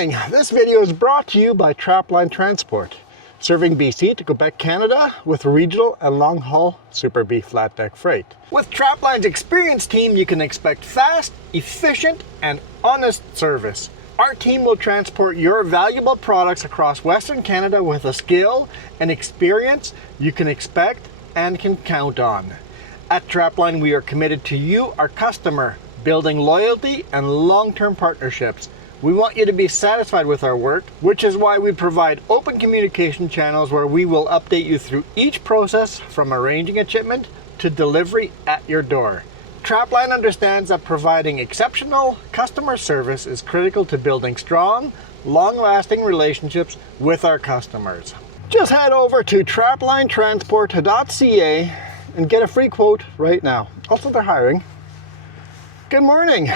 morning. This video is brought to you by Trapline Transport, serving BC to Quebec, Canada with regional and long-haul Super B flat deck freight. With Trapline's experienced team, you can expect fast, efficient, and honest service. Our team will transport your valuable products across Western Canada with a skill and experience you can expect and can count on. At Trapline, we are committed to you, our customer, building loyalty and long-term partnerships. We want you to be satisfied with our work, which is why we provide open communication channels where we will update you through each process from arranging a shipment to delivery at your door. Trapline understands that providing exceptional customer service is critical to building strong, long-lasting relationships with our customers. Just head over to traplinetransport.ca and get a free quote right now. Also, they're hiring. Good morning.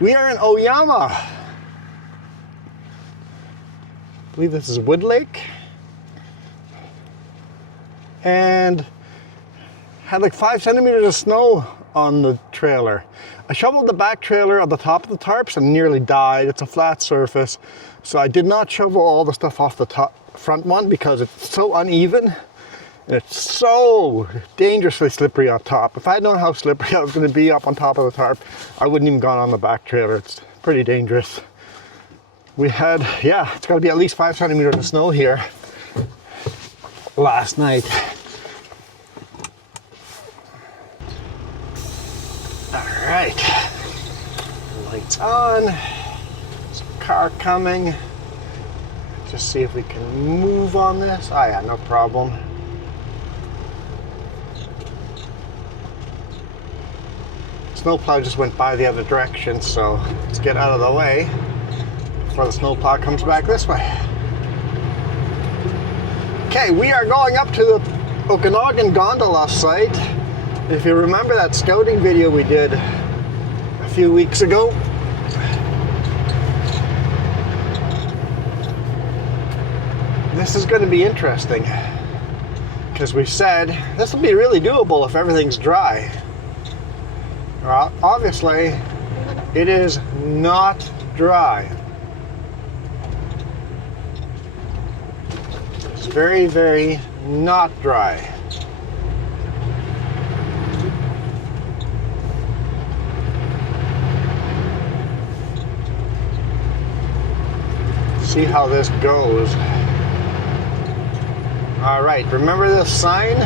We are in Oyama. I believe this is Wood Lake. And had like 5 centimeters of snow on the trailer. I shoveled the back trailer on the top of the tarps and nearly died. It's a flat surface. So I did not shovel all the stuff off the front one because it's so uneven. And it's so dangerously slippery on top. If I had known how slippery I was going to be up on top of the tarp, I wouldn't even gone on the back trailer. It's pretty dangerous. We had, yeah, it's got to be at least 5 centimeters of snow here last night. All right, lights on. There's a car coming. Just see if we can move on this. Oh yeah, no problem. Snowplow just went by the other direction, so let's get out of the way before the snowplow comes back this way. Okay, we are going up to the Okanagan gondola site. If you remember that scouting video we did a few weeks ago, this is going to be interesting because we said this will be really doable if everything's dry. Well, obviously, it is not dry. It's very, very not dry. See how this goes. All right, remember this sign?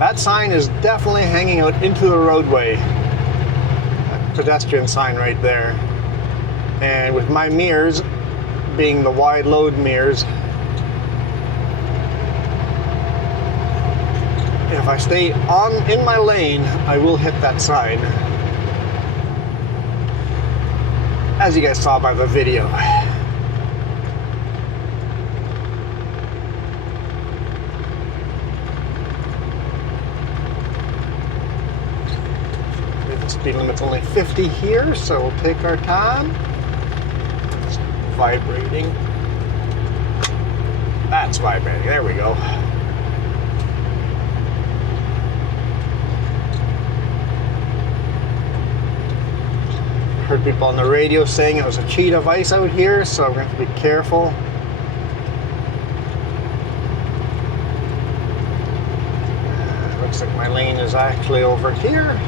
That sign is definitely hanging out into the roadway. That pedestrian sign right there. And with my mirrors being the wide load mirrors, if I stay in my lane, I will hit that sign, as you guys saw by the video. Speed limit's only 50 here, so we'll take our time. It's vibrating. That's vibrating. There we go. Heard people on the radio saying it was a sheet of ice out here, so we're going to have to be careful. Looks like my lane is actually over here.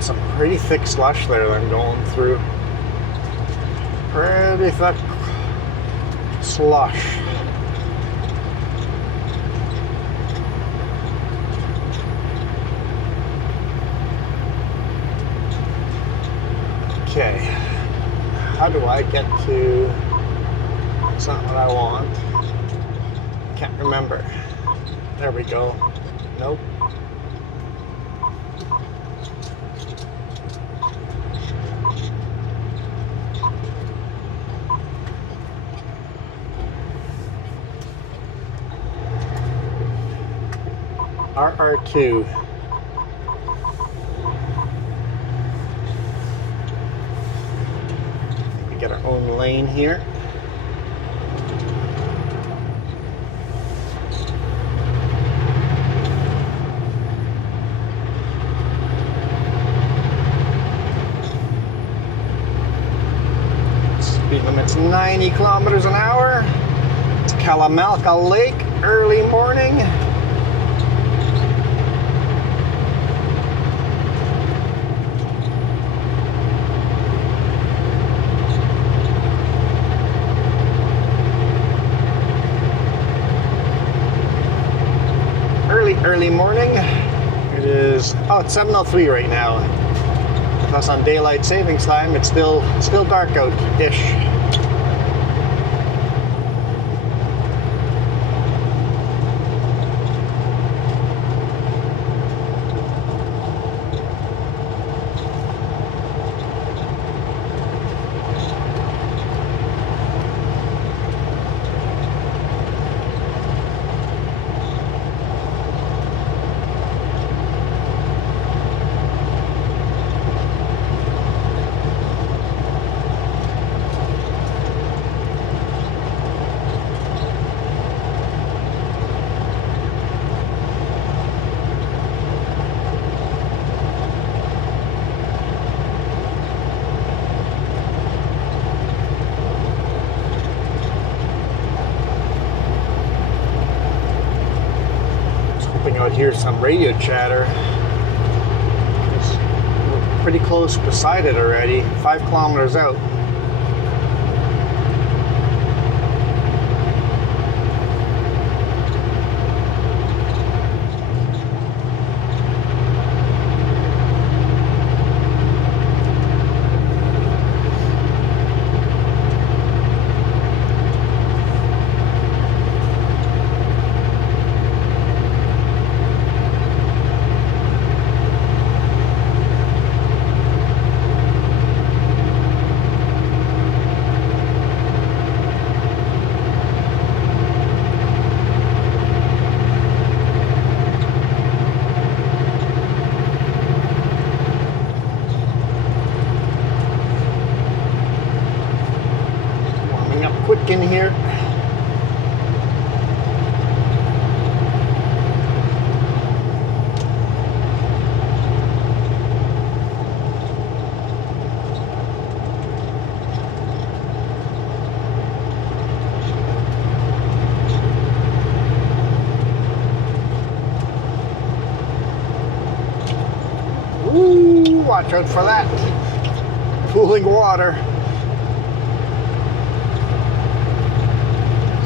Some pretty thick slush there that I'm going through. Pretty thick slush. Okay, how do I get to, that's not what I want. Can't remember. There we go. Nope. RR2. lane here. Speed limit's 90 kilometers an hour. It's Kalamalka Lake, early morning. Early morning. It is, oh, it's 7:03 right now. Plus on daylight savings time, it's still dark out-ish. Out here, some radio chatter. We're pretty close beside it already, 5 kilometers out. In here. Ooh, watch out for that. Pooling water.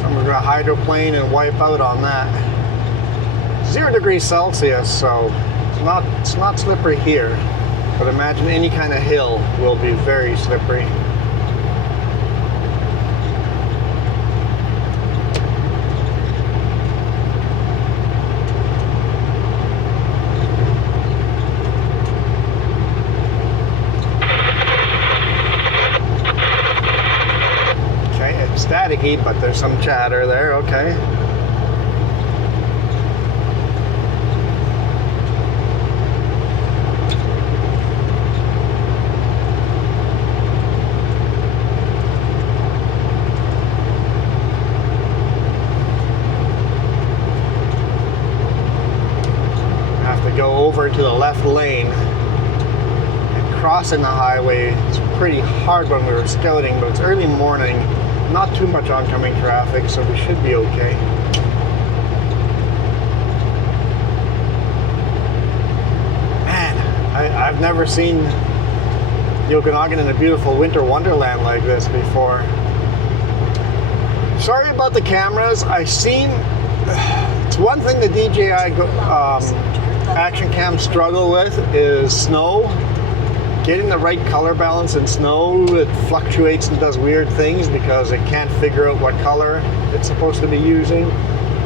We're going to hydroplane and wipe out on that. 0 degrees Celsius, so it's not slippery here. But imagine any kind of hill will be very slippery. Staticky, but there's some chatter there, okay. I have to go over to the left lane. And crossing the highway, it's pretty hard when we were scouting, but it's early morning. Not too much oncoming traffic, so we should be okay. Man, I've never seen the Okanagan in a beautiful winter wonderland like this before. Sorry about the cameras. It's one thing the DJI Action Cam struggle with is snow. Getting the right color balance in snow, it fluctuates and does weird things because it can't figure out what color it's supposed to be using.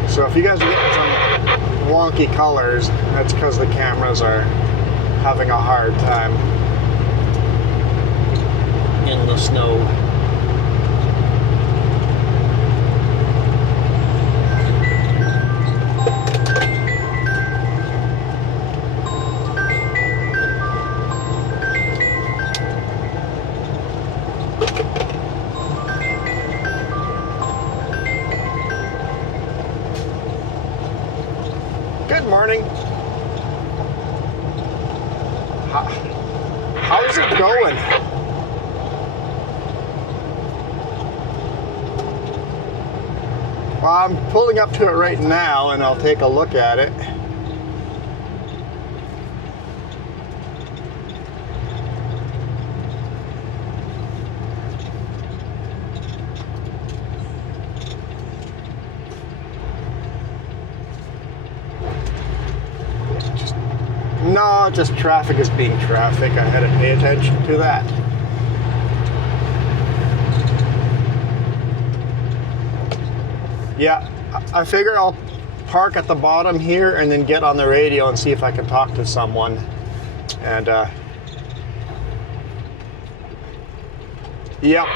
So if you guys are getting some wonky colors, that's because the cameras are having a hard time in the snow. Good morning. How's it going? Well, I'm pulling up to it right now and I'll take a look at it. No, just traffic is being traffic. I had to pay attention to that. Yeah, I figure I'll park at the bottom here and then get on the radio and see if I can talk to someone. And yeah,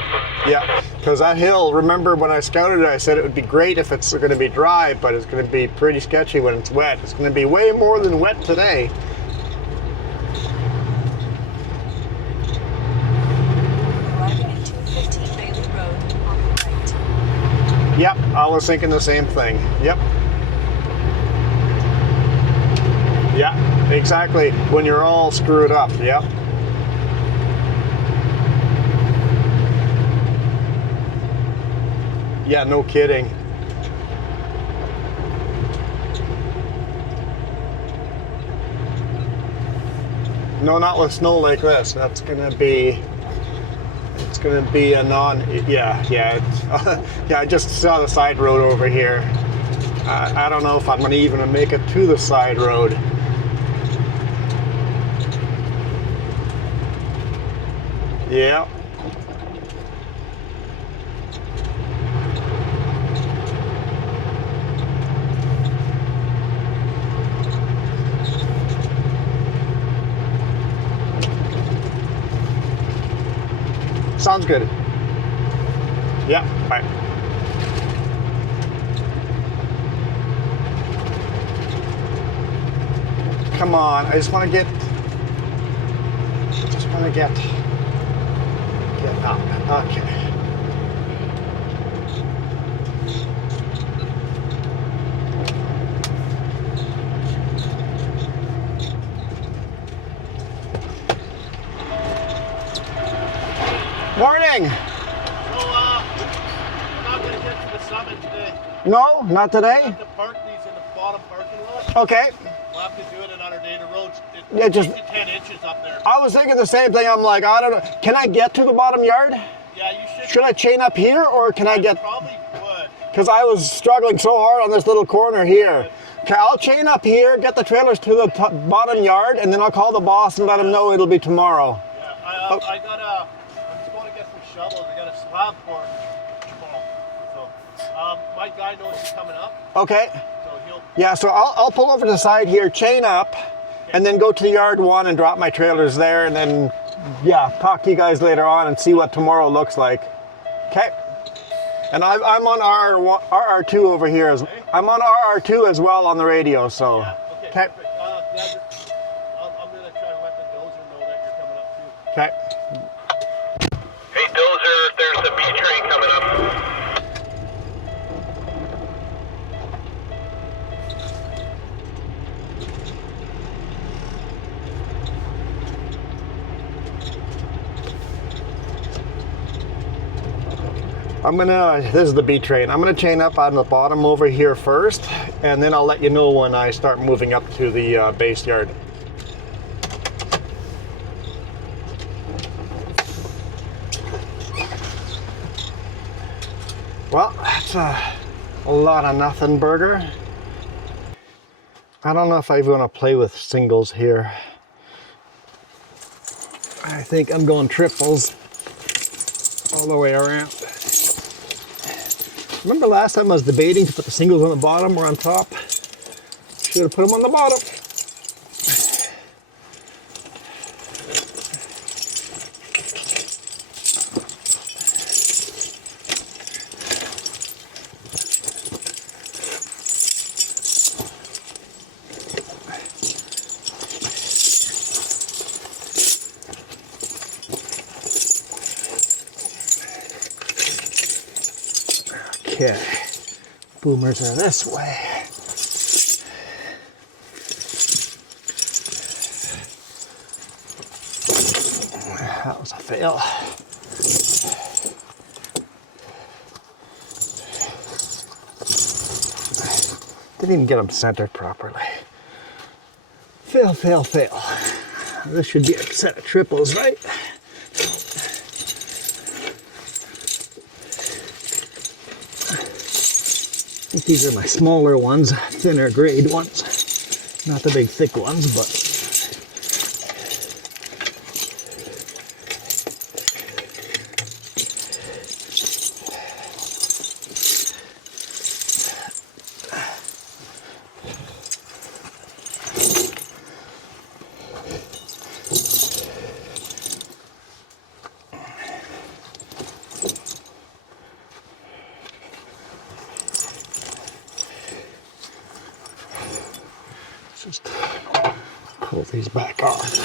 because that hill, remember when I scouted it, I said it would be great if it's going to be dry, but it's going to be pretty sketchy when it's wet. It's going to be way more than wet today. Yep, I was thinking the same thing. Yep. Yeah, exactly. When you're all screwed up. Yep. Yeah, no kidding. No, not with snow like this. That's gonna be. It's gonna be a yeah. Yeah, I just saw the side road over here. I don't know if I'm gonna even make it to the side road. Yeah. Sounds good. Yeah, bye. Come on, I just want to get up. Okay. Morning. So, I'm not going to get to the summit today. No, not today? I have to park these in the bottom parking lot. Okay. We'll have to do it another day. The road's Yeah, just 8 to 10 inches up there. I was thinking the same thing. I'm like, I don't know. Can I get to the bottom yard? Yeah, you should. Should I chain up here or can I get... Probably would. Because I was struggling so hard on this little corner here. Okay, I'll chain up here, get the trailers to the bottom yard, and then I'll call the boss and let him know it'll be tomorrow. Yeah, I'm just going to get some shovels. I got a slab for tomorrow. So, my guy knows he's coming up. Okay. So he'll... Yeah, so I'll pull over to the side here, chain up, and then go to yard one and drop my trailers there, and then, yeah, talk to you guys later on and see what tomorrow looks like. Okay. And I'm on RR2 over here. I'm on RR2 as well on the radio, so. Yeah, okay. Perfect. I'm going to try and let the dozer know that you're coming up too. Okay. Hey dozer, there's a B train coming up. This is the B train. I'm gonna chain up on the bottom over here first, and then I'll let you know when I start moving up to the base yard. Well, that's a lot of nothing burger. I don't know if I even want to play with singles here. I think I'm going triples all the way around. Remember last time I was debating to put the singles on the bottom or on top? Should have put them on the bottom. Okay, boomers are this way. That was a fail. Didn't even get them centered properly. Fail, fail, fail. This should be a set of triples, right? I think these are my smaller ones, thinner grade ones. Not the big thick ones, but just pull these back off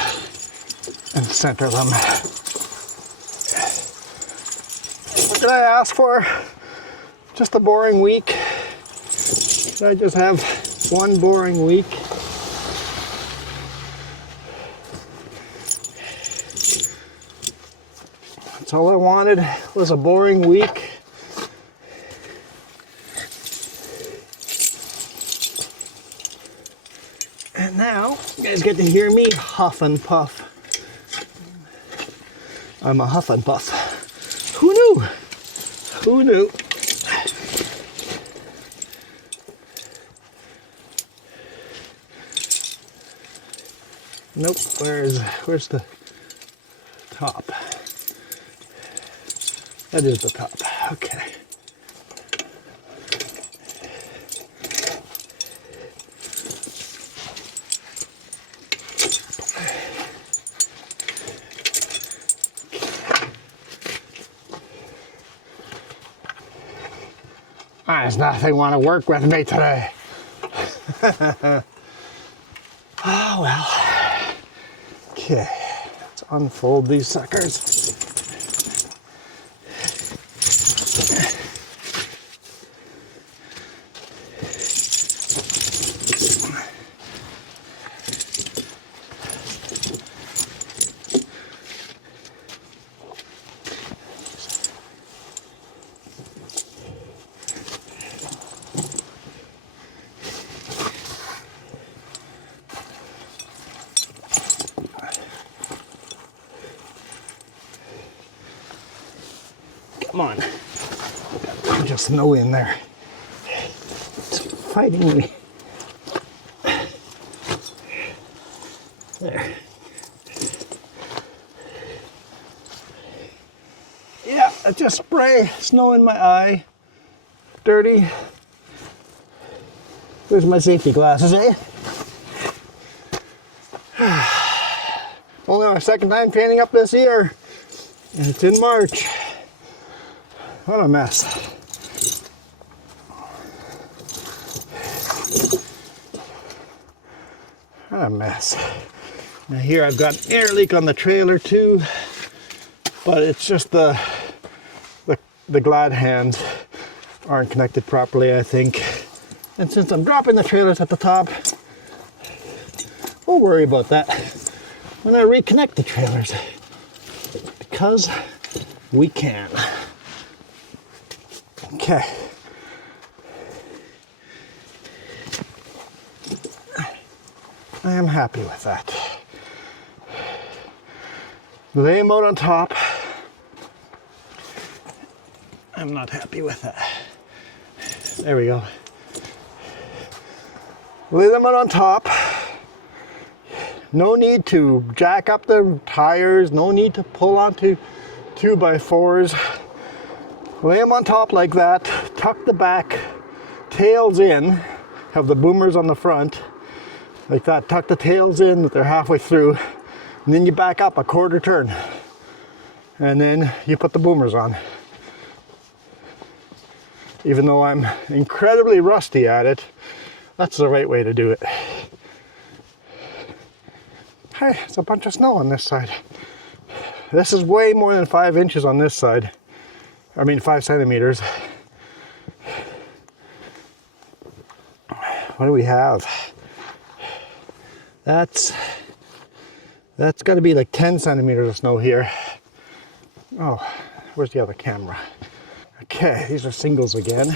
and center them. What did I ask for? Just a boring week? Did I just have one boring week? That's all I wanted, was a boring week. And now, you guys get to hear me huff and puff. I'm a huff and puff. Who knew? Who knew? Nope, where's the top? That is the top, okay. There's nothing want to work with me today. Oh well. Okay, let's unfold these suckers. Come on. Got just snow in there. It's fighting me. There. Yeah, I just spray snow in my eye. Dirty. Where's my safety glasses, eh? Only my second time painting up this year. And it's in March. What a mess. What a mess. Now here I've got an air leak on the trailer too, but it's just the glad hands aren't connected properly, I think. And since I'm dropping the trailers at the top, we'll worry about that when I reconnect the trailers, because we can. Okay. I am happy with that. Lay them out on top. I'm not happy with that. There we go. Lay them out on top. No need to jack up the tires. No need to pull onto 2x4s. Lay them on top like that. Tuck the back tails in. Have the boomers on the front. Like that. Tuck the tails in that they're halfway through. And then you back up a quarter turn. And then you put the boomers on. Even though I'm incredibly rusty at it, that's the right way to do it. Hey, there's a bunch of snow on this side. This is way more than 5 inches on this side. I mean 5 centimeters. What do we have? That's got to be like 10 centimeters of snow here. Oh, where's the other camera? Okay, these are singles again.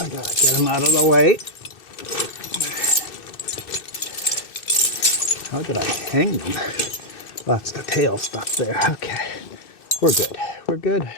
I gotta get them out of the way. How did I hang them? That's the tail stuff there. Okay, we're good. We're good.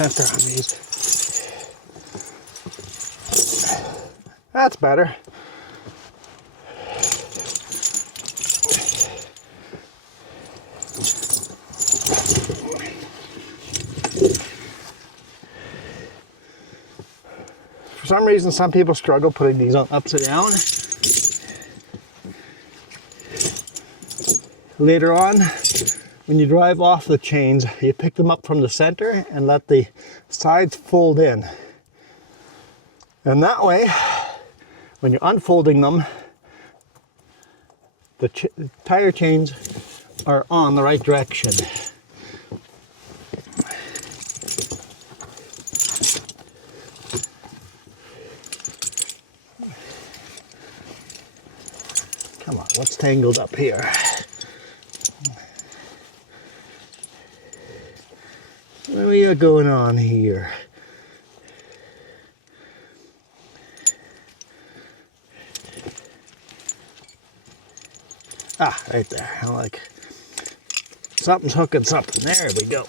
Center on these. That's better. For some reason, some people struggle putting these on upside down. Later on, when you drive off the chains, you pick them up from the center and let the sides fold in. And that way, when you're unfolding them, the tire chains are on the right direction. Come on, what's tangled up here? What are you going on here? Ah, right there. I'm like, something's hooking something. There we go.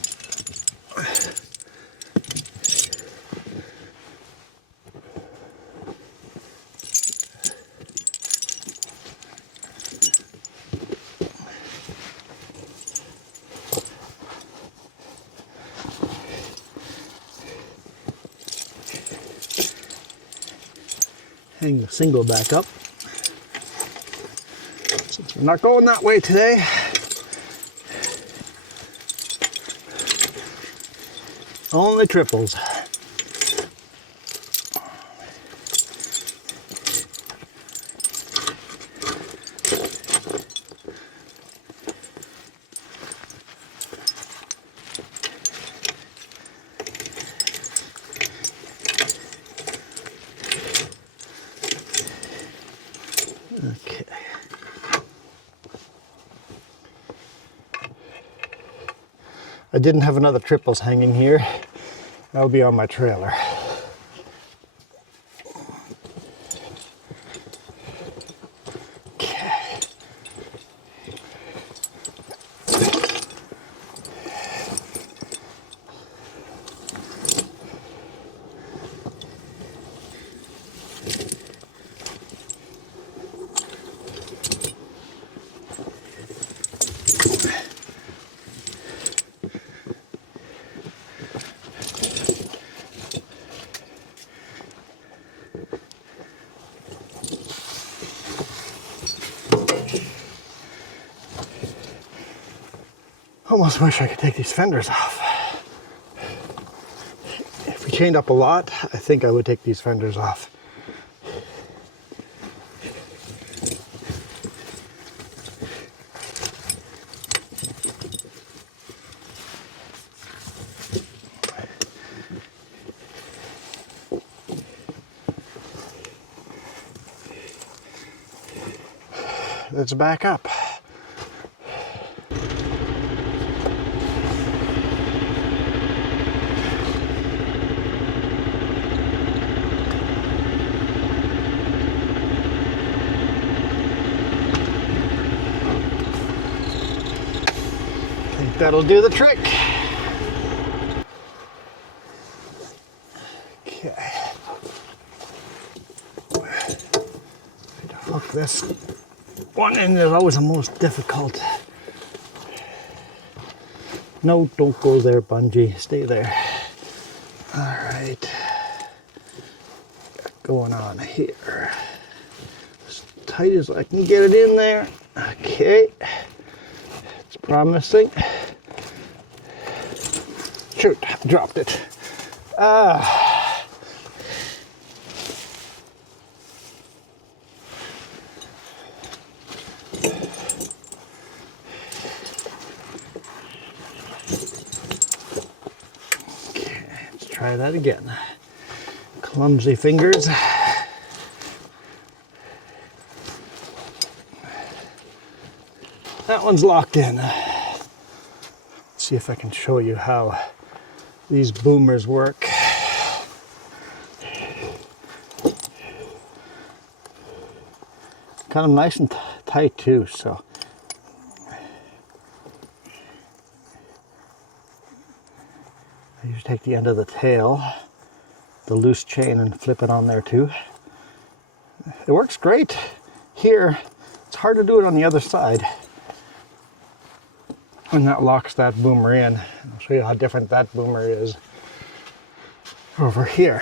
Hang the single back up. Since we're not going that way today, only triples. Okay. I didn't have another triples hanging here. That'll be on my trailer. Okay. Almost wish I could take these fenders off. If we chained up a lot, I think I would take these fenders off. Let's back up. That'll do the trick. Okay. To hook this one in is always the most difficult. No, don't go there, bungee. Stay there. All right. Going on here. As tight as I can get it in there. Okay. It's promising. Shoot, dropped it. Okay, let's try that again. Clumsy fingers. That one's locked in. Let's see if I can show you how these boomers work. Kind of nice and tight too, so. I usually take the end of the tail, the loose chain, and flip it on there too. It works great here. It's hard to do it on the other side. And that locks that boomer in. I'll show you how different that boomer is over here.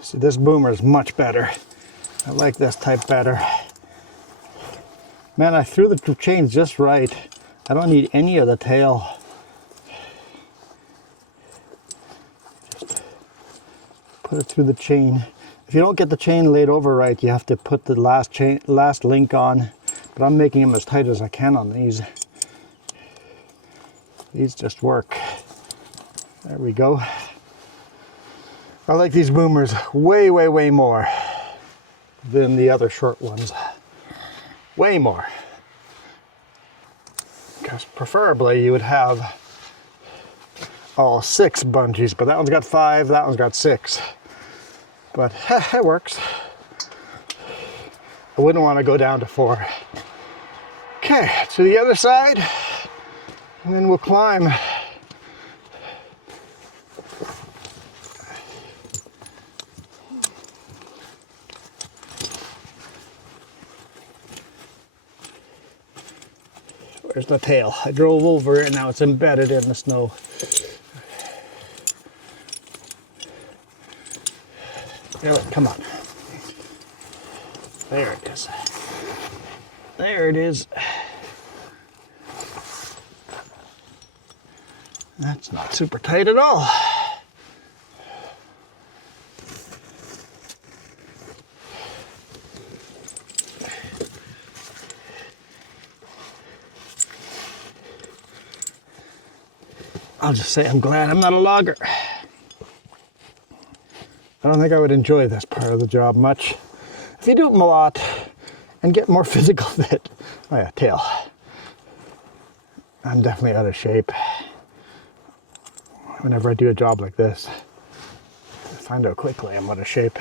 See, this boomer is much better. I like this type better. Man, I threw the chains just right. I don't need any of the tail. Just put it through the chain. If you don't get the chain laid over right, you have to put the last link on. But I'm making them as tight as I can on these. These just work. There we go. I like these boomers way, way, way more than the other short ones. Way more. Because preferably you would have all 6 bungees, but that one's got 5, that one's got 6. But it works. I wouldn't want to go down to 4. Okay, to the other side, and then we'll climb. Where's the tail? I drove over it and now it's embedded in the snow. Come on. There it is. There it is. That's not super tight at all. I'll just say I'm glad I'm not a logger. I don't think I would enjoy this part of the job much. If you do them a lot and get more physical fit. Oh yeah, tail. I'm definitely out of shape. Whenever I do a job like this, I find out quickly I'm out of shape.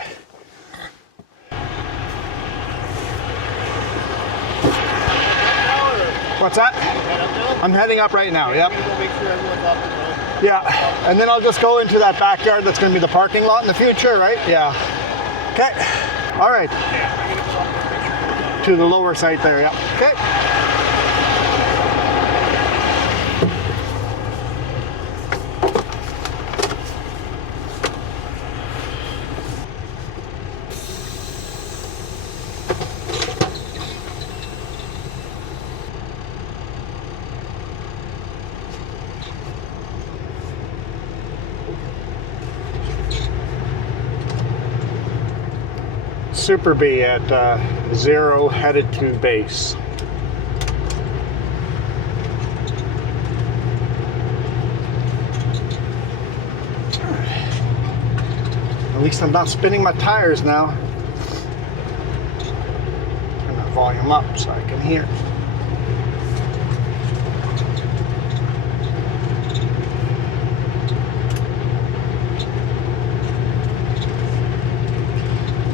What's that? I'm heading up right now, yep. Yeah, and then I'll just go into that backyard that's going to be the parking lot in the future, right? Yeah. Okay. All right. To the lower site there, yeah. Okay. Super B at 0 headed to base. At least I'm not spinning my tires now. Turn that volume up so I can hear.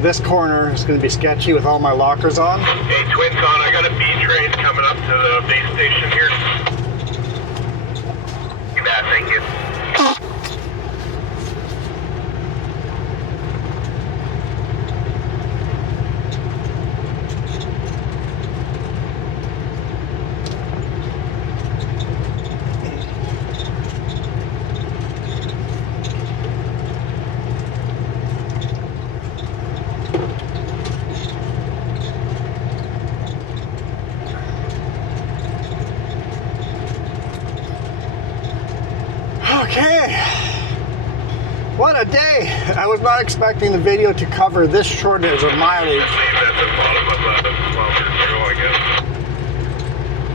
This corner is going to be sketchy with all my lockers on. Hey, Twins on, I got a B train coming up to the base station here. You bet, thank you. was not expecting the video to cover this short as a mileage. Leave at the bottom of the 12 I guess.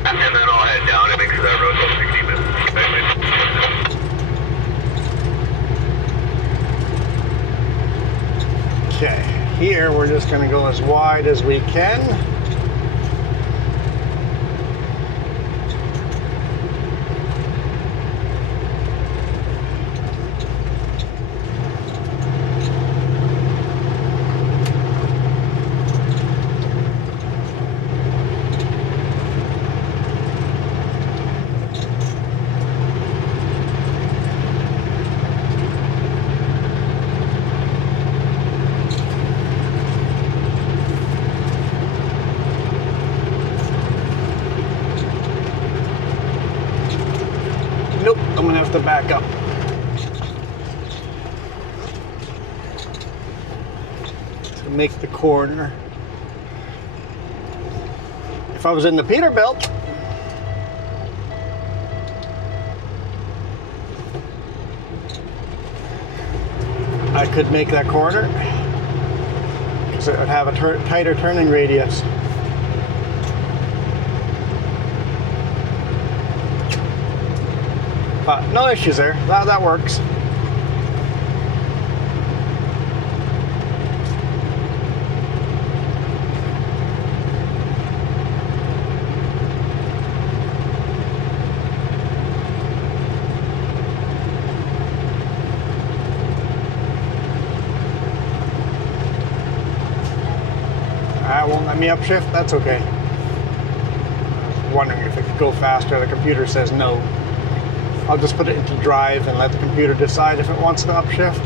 And then I'll head down and make sure that road's about 60 minutes. Okay, here we're just going to go as wide as we can. Nope, I'm gonna have to back up. To make the corner. If I was in the Peterbilt, I could make that corner because it would have a tighter turning radius. But no issues there. That works. Won't let me upshift. That's okay. I was wondering if it could go faster. The computer says no. I'll just put it into drive and let the computer decide if it wants to upshift.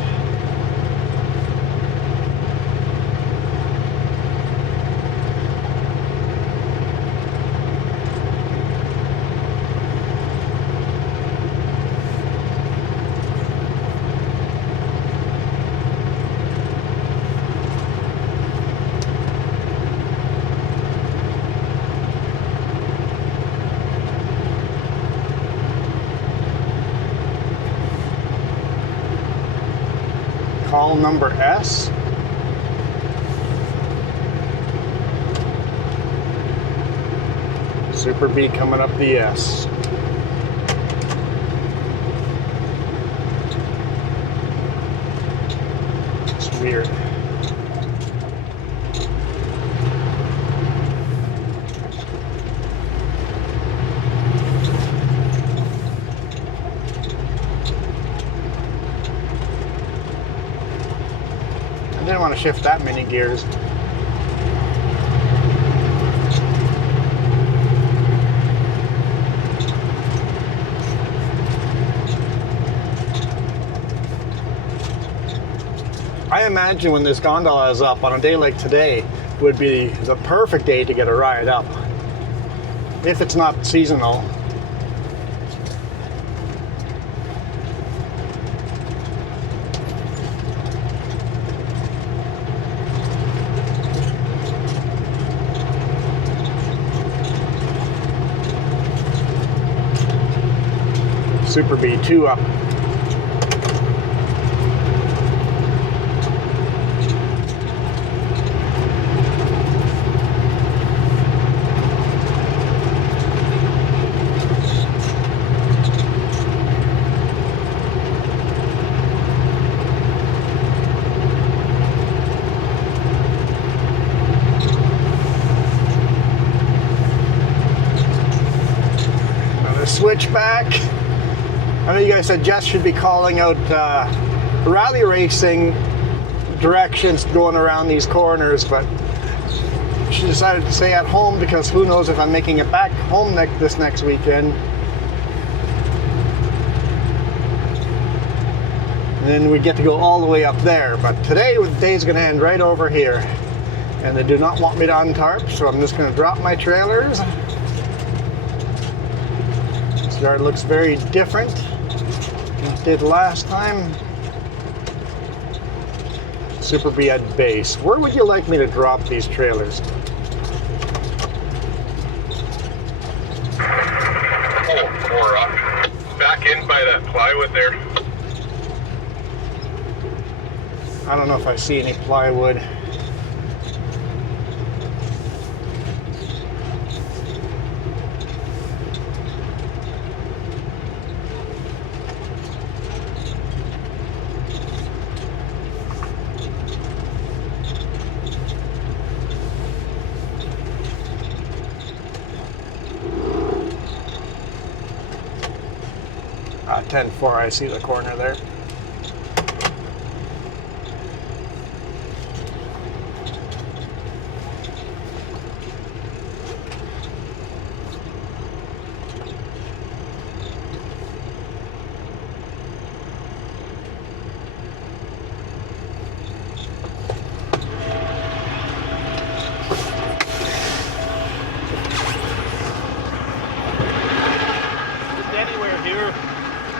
Call number S. Super B coming up the S. It's weird. I didn't want to shift that many gears. I imagine when this gondola is up on a day like today would be the perfect day to get a ride up. If it's not seasonal. Super B2 up. Another switchback. I know you guys said Jess should be calling out rally racing directions going around these corners, but she decided to stay at home because who knows if I'm making it back home this next weekend. And then we get to go all the way up there, but today the day's going to end right over here. And they do not want me to untarp, so I'm just going to drop my trailers. This yard looks very different than it did last time. Super B at base. Where would you like me to drop these trailers? Or back in by that plywood there. I don't know if I see any plywood. Ah, 10-4, I see the corner there.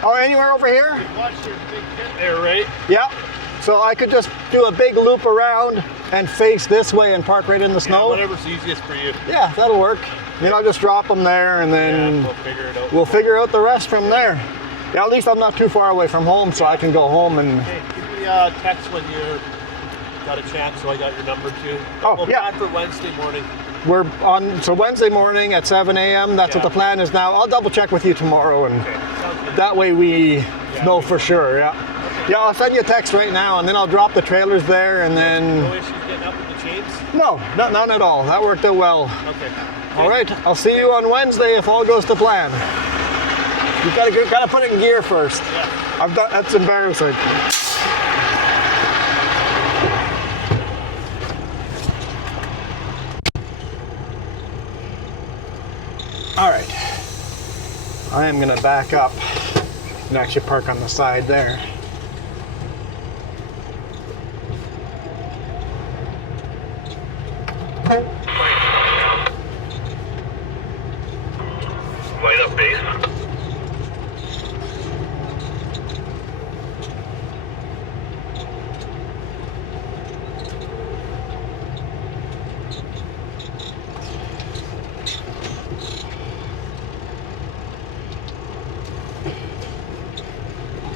Oh, anywhere over here? Watch your big pit there, right? Yeah. So I could just do a big loop around and face this way and park right in the snow? Whatever's easiest for you. Yeah, that'll work. I'll just drop them there and then we'll figure it out. We'll figure out the rest from there. Yeah, at least I'm not too far away from home, so I can go home and... Okay, give me a text when you got a chance, so I got your number too. Oh, we'll yeah. plan for Wednesday morning. We're on, so Wednesday morning at 7 a.m. That's what the plan is now. I'll double check with you tomorrow, and that way we know for sure. Yeah. Okay. Yeah, I'll send you a text right now, and then I'll drop the trailers there, and then. No issues getting up with the chains? No, none at all. That worked out well. Okay. All right. I'll see you on Wednesday if all goes to plan. You gotta put it in gear first. Yeah. That's embarrassing. All right, I am gonna back up and actually park on the side there. Light up base.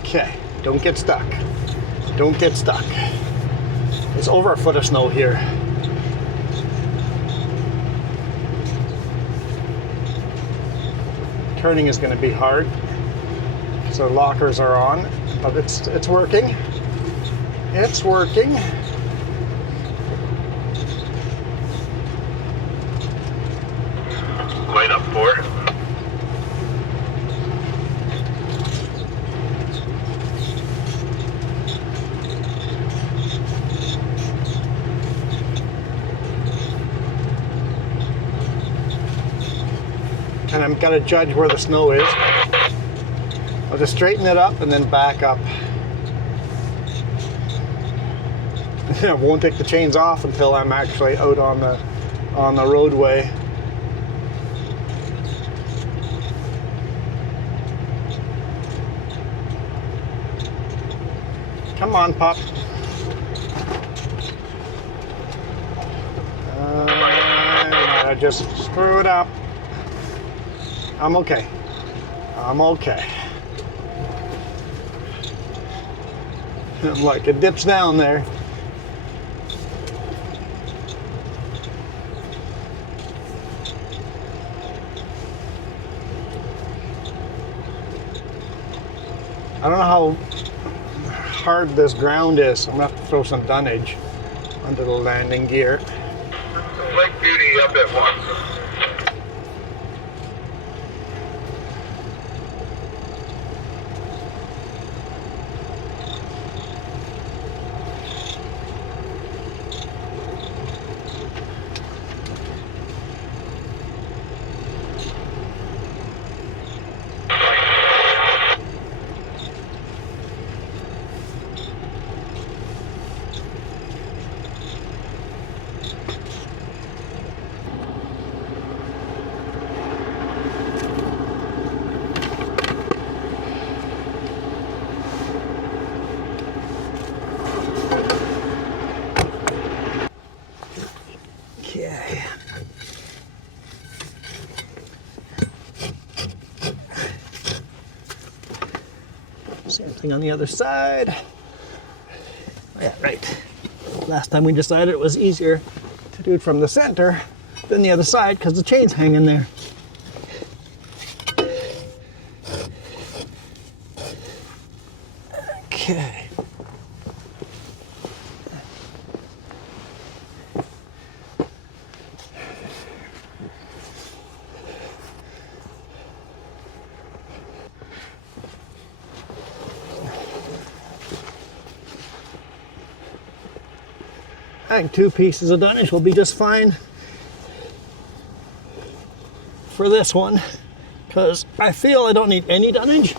Okay, don't get stuck. Don't get stuck. There's over a foot of snow here. Turning is going to be hard. So lockers are on, but it's working. It's working. Light up 4. And I've got to judge where the snow is. I'll just straighten it up and then back up. I won't take the chains off until I'm actually out on the roadway. Come on, pup. I just screwed up. I'm okay. I'm okay. Look, it dips down there. I don't know how hard this ground is. I'm gonna have to throw some dunnage under the landing gear. Lake Beauty up at 1. Okay. Same thing on the other side. Yeah, right. Last time we decided it was easier to do it from the center than the other side because the chain's hanging there. Okay. I think 2 pieces of dunnage will be just fine for this one because I feel I don't need any dunnage,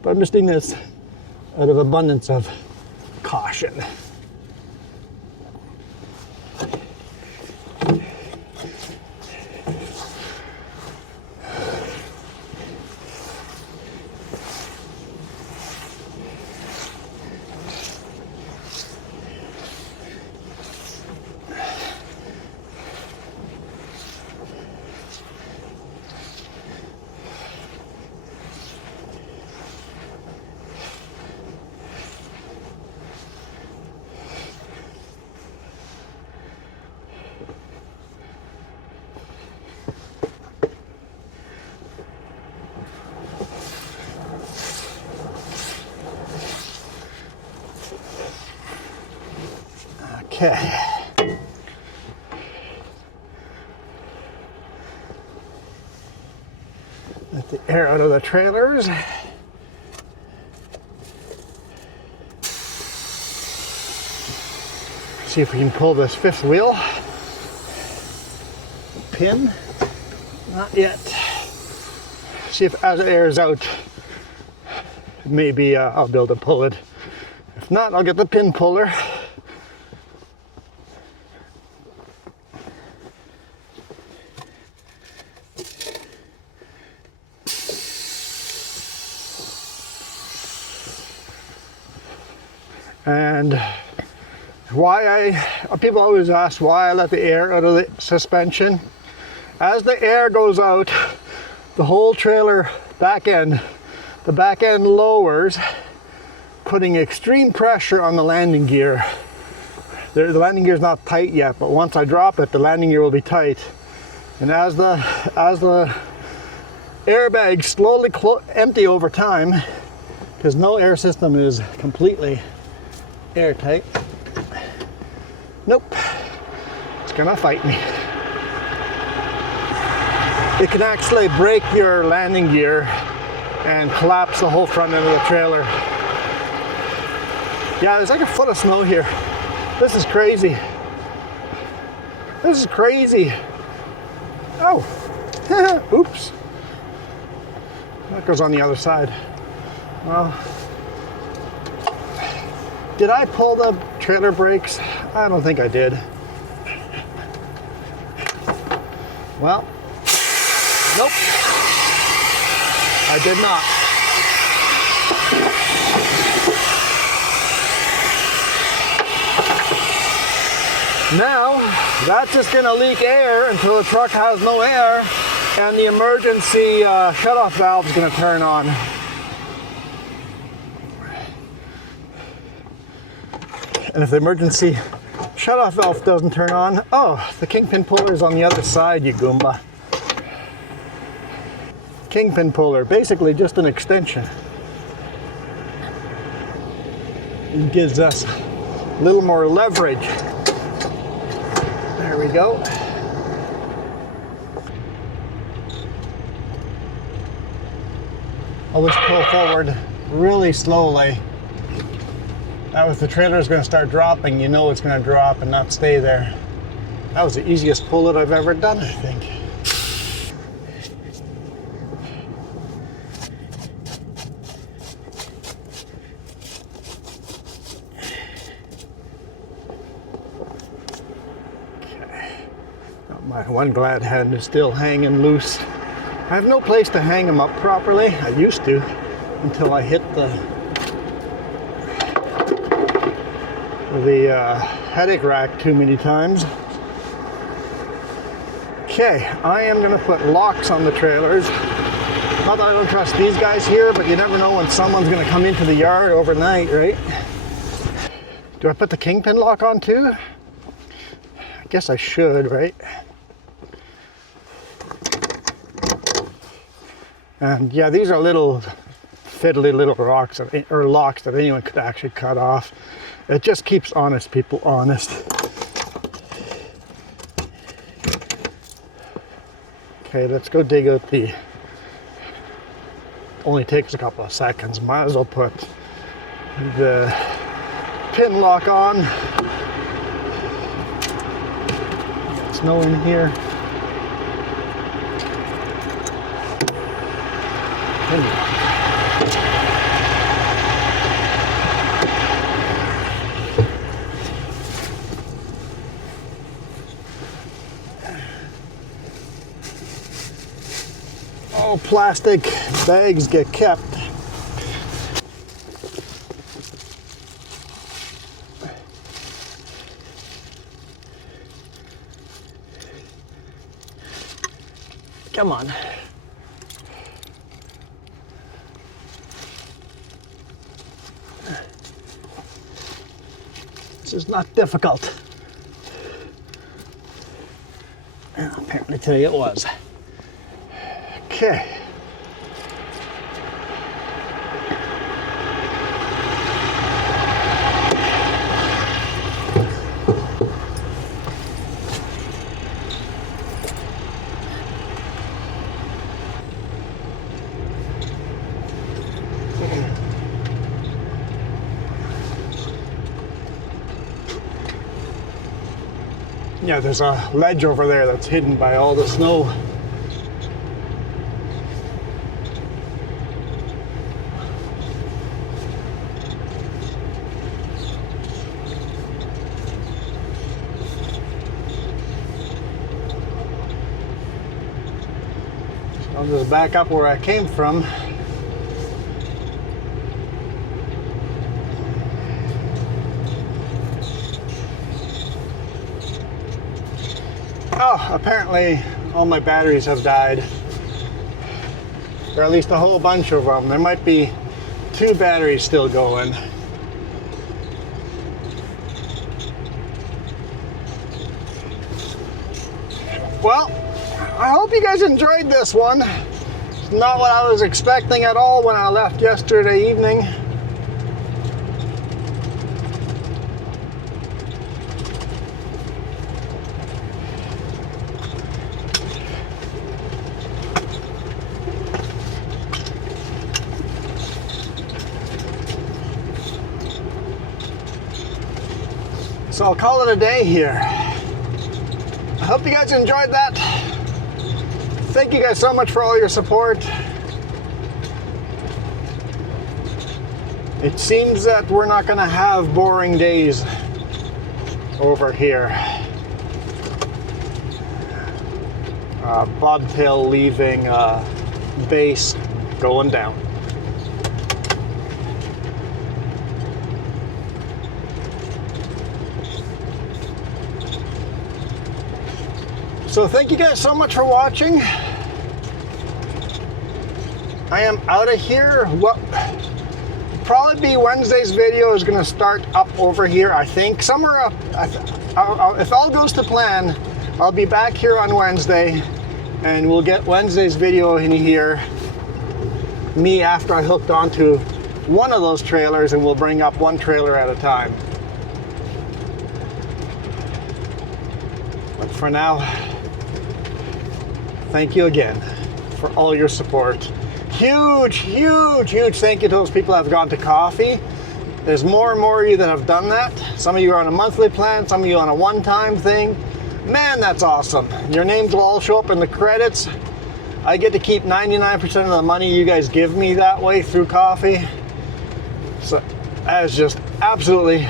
but I'm just doing this out of abundance of caution. Okay. Let the air out of the trailers. See if we can pull this 5th wheel. Pin. Not yet. See if as it airs out, maybe I'll be able to pull it. If not, I'll get the pin puller. And people always ask why I let the air out of the suspension. As the air goes out, the whole trailer back end, the back end lowers, putting extreme pressure on the landing gear. The landing gear is not tight yet, but once I drop it, the landing gear will be tight. And as the airbags slowly empty over time, because no air system is completely airtight. Nope. It's gonna fight me. It can actually break your landing gear and collapse the whole front end of the trailer. Yeah, there's like a foot of snow here. This is crazy. This is crazy. Oh. Oops. That goes on the other side. Well, did I pull the trailer brakes? I don't think I did. Well, nope. I did not. Now, that's just gonna leak air until the truck has no air and the emergency shutoff valve is gonna turn on. And if the emergency shutoff valve doesn't turn on, oh, the kingpin puller is on the other side, you Goomba. Kingpin puller, basically just an extension. It gives us a little more leverage. There we go. Always pull forward really slowly. Now if the trailer is going to start dropping, you know it's going to drop and not stay there. That was the easiest pull that I've ever done, I think. Okay. My one glad hand is still hanging loose. I have no place to hang them up properly. I used to, until I hit the headache rack too many times. Okay, I am going to put locks on the trailers. Not that I don't trust these guys here, but you never know when someone's going to come into the yard overnight, right? Do I put the kingpin lock on too? I guess I should, right? And yeah, these are little fiddly little rocks or locks that anyone could actually cut off. It just keeps honest people honest. Okay, let's go dig out the, only takes a couple of seconds. Might as well put the pin lock on. Got snow in here. Pin lock. All plastic bags get kept. Come on. This is not difficult. Apparently today it was. Okay. Yeah, there's a ledge over there that's hidden by all the snow. So I'll just back up where I came from. Oh, apparently all my batteries have died. Or at least a whole bunch of them. There might be 2 batteries still going. Well, I hope you guys enjoyed this one. It's not what I was expecting at all when I left yesterday evening. So I'll call it a day here. I hope you guys enjoyed that. Thank you guys so much for all your support. It seems that we're not going to have boring days over here. Bobtail leaving base going down. So thank you guys so much for watching. I am out of here. What probably be Wednesday's video is going to start up over here, I think. Somewhere up. If all goes to plan, I'll be back here on Wednesday and we'll get Wednesday's video in here. Me after I hooked onto one of those trailers, and we'll bring up one trailer at a time. But for now, thank you again for all your support. Huge, huge, huge thank you to those people that have gone to coffee. There's more and more of you that have done that. Some of you are on a monthly plan, some of you on a one-time thing. Man, that's awesome. Your names will all show up in the credits. I get to keep 99% of the money you guys give me that way through coffee. So that is just absolutely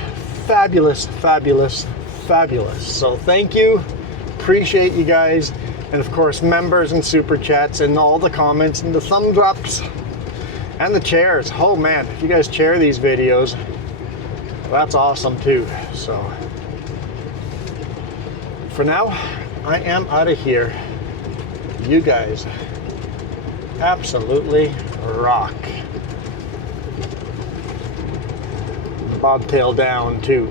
fabulous, fabulous, fabulous. So thank you. Appreciate you guys. And of course, members and super chats and all the comments and the thumbs ups and the chairs. Oh man, if you guys chair these videos, that's awesome too. So for now, I am out of here. You guys absolutely rock. Bye. bobtail down too.